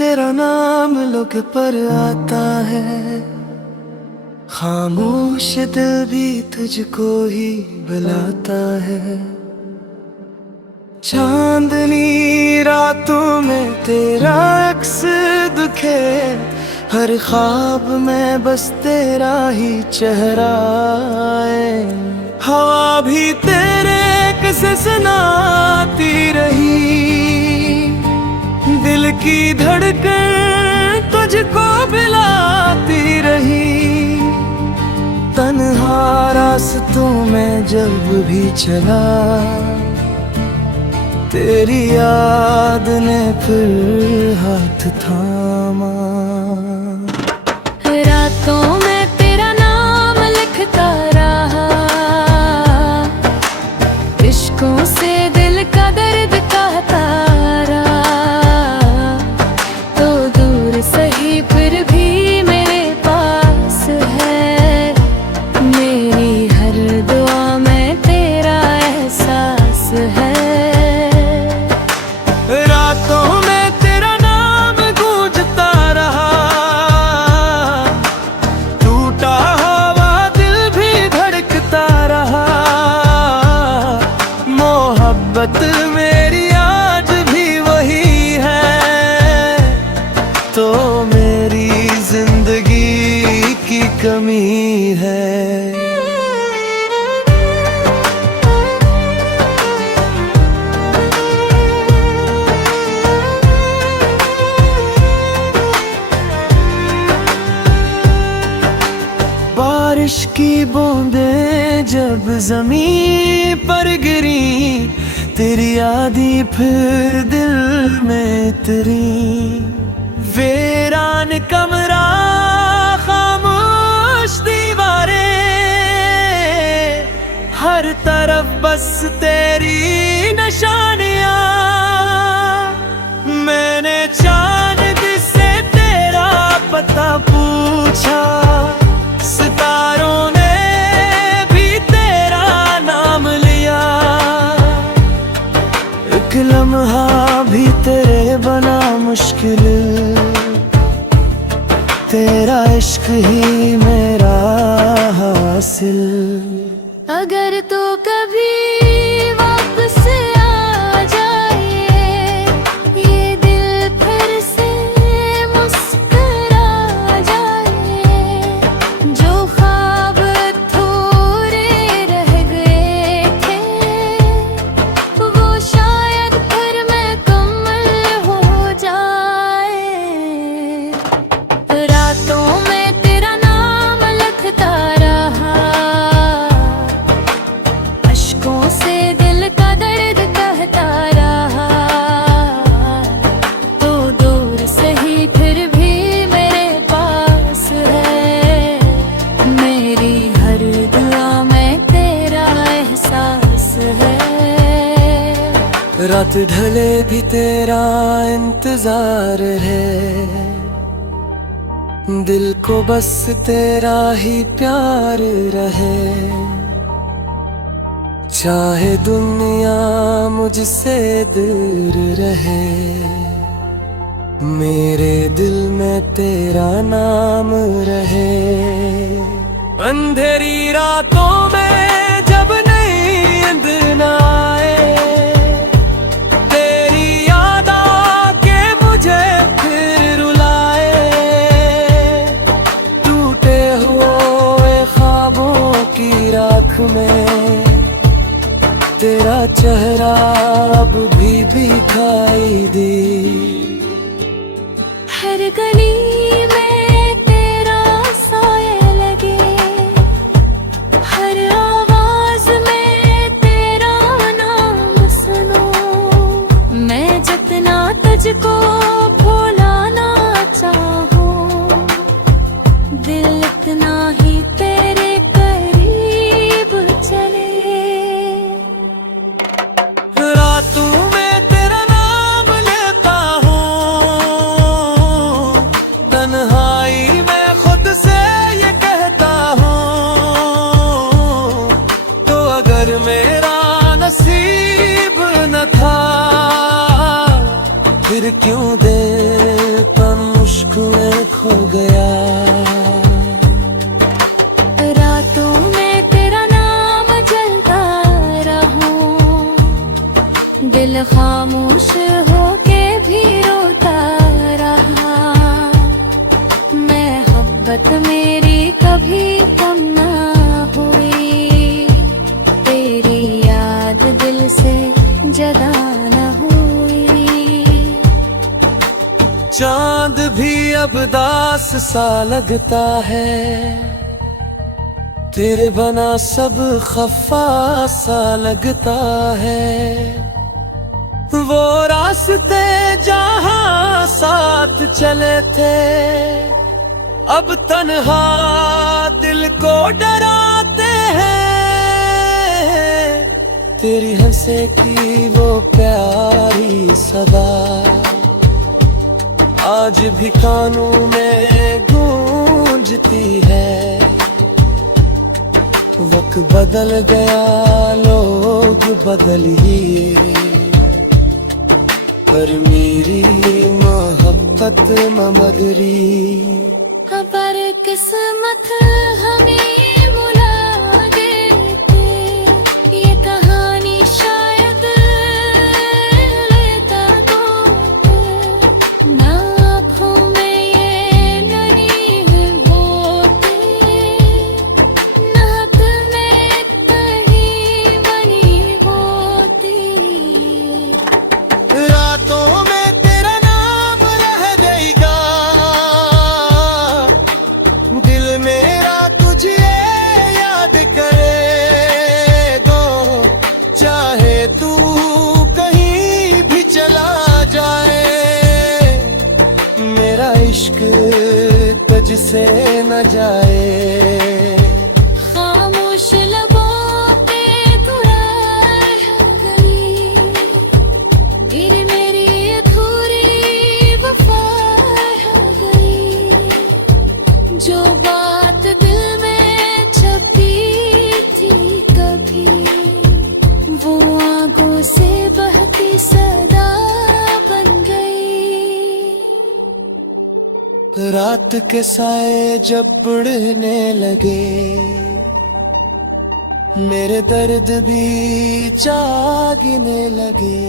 तेरा नाम लुक पर आता है, खामोश दिल भी तुझको ही बुलाता है। चांदनी रातों में तेरा अक्स दिखे, हर ख्वाब में बस तेरा ही चेहरा आए। हवा भी तेरे किसे सुनाती रही, दिल की धड़कन तुझको बुलाती रही। तन्हा रास्तों में जब भी चला, तेरी याद ने फिर हाथ थामा। रातों में तेरा नाम लिखता रहा, इश्कों से दिल का दर्द कहता रहा। तो दूर सही फिर भी मेरे पास है, मेरी हर दुआ में तेरा एहसास है। रातों में तेरा नाम गूंजता रहा, टूटा हुआ दिल भी धड़कता रहा। मोहब्बत मेरी आज भी वही है, तो मेरी जिंदगी की कमी है। बारिश की बूंदें जब जमीन पर गिरी, तेरी यादें फिर दिल में तेरी। वीरान कमरा खामोश दीवारें, हर तरफ बस तेरी निशानियां। मैंने चांद से तेरा पता पूछा, सितारों ने भी तेरा नाम लिया। एक लम्हा भी तेरे बना मुश्किल, तेरा इश्क ही मेरा हासिल। अगर तो कभी वापस आ जाए, ये दिल फिर से मुस्कुरा जाए। जो ख्वाब थोड़े रह गए थे, वो शायद फिर मुकम्मल हो जाए। रातों में तेरा नाम लिखता रहा, अश्कों से दिल का दर्द कहता रहा। तो दूर सही फिर भी मेरे पास है, मेरी हर दुआ में तेरा एहसास है। रात ढले भी तेरा इंतजार है, दिल को बस तेरा ही प्यार रहे। चाहे दुनिया मुझसे दूर रहे, मेरे दिल में तेरा नाम रहे। अंधेरी रातों में जब नींद न आए, तेरी याद आके मुझे फिर रुलाए। टूटे हुए ख्वाबों की राख में तेरा चेहरा अब भी दिखाई दी। हर गली में तेरा साया लगे, हर आवाज में तेरा नाम सुनो। मैं जितना तुझको भुलाना चाहूं, दिल इतना ही तेरे करीब चले। रातों में तेरा नाम लेता हूँ, तन्हाई में खुद से ये कहता हूँ। तो अगर मेरा नसीब न था, फिर क्यों दे इश्क में खो गया। रातों में तेरा नाम जलता रहूं, दिल खामोश होके भी रोता रहा। मोहब्बत मेरी कभी कम ना हुई, तेरी याद दिल से जदा न हुई। चांद भी अब दास सा लगता है, तेरे बना सब खफा सा लगता है। वो रास्ते जहां साथ चले थे, अब तन्हा दिल को डराते हैं। तेरी हंसे की वो प्यारी सदा आज भी कानों में गूंजती है। वक्त बदल गया, लोग बदल ही, पर मेरी मोहब्बत ममगरी। पर किस्मत हमें बुला गए थे, ये कहानी शायद लेता तो ना। आँखों में ये नहीं होते, ना हाथ में कहीं बनी होती। रातों में तेरा नाम रह जाएगा, दिल मेरा तुझे याद करेगा। चाहे तू कहीं भी चला जाए, मेरा इश्क तुझसे न जाए। खामोश लबों पे तू रह गई, फिर मेरी अधूरी वफा रह गई। जो बात दिल में छपी थी कभी, वो आगों से बहती सदा बन गई। रात के साए जब बुढ़ने लगे, मेरे दर्द भी जागने लगे।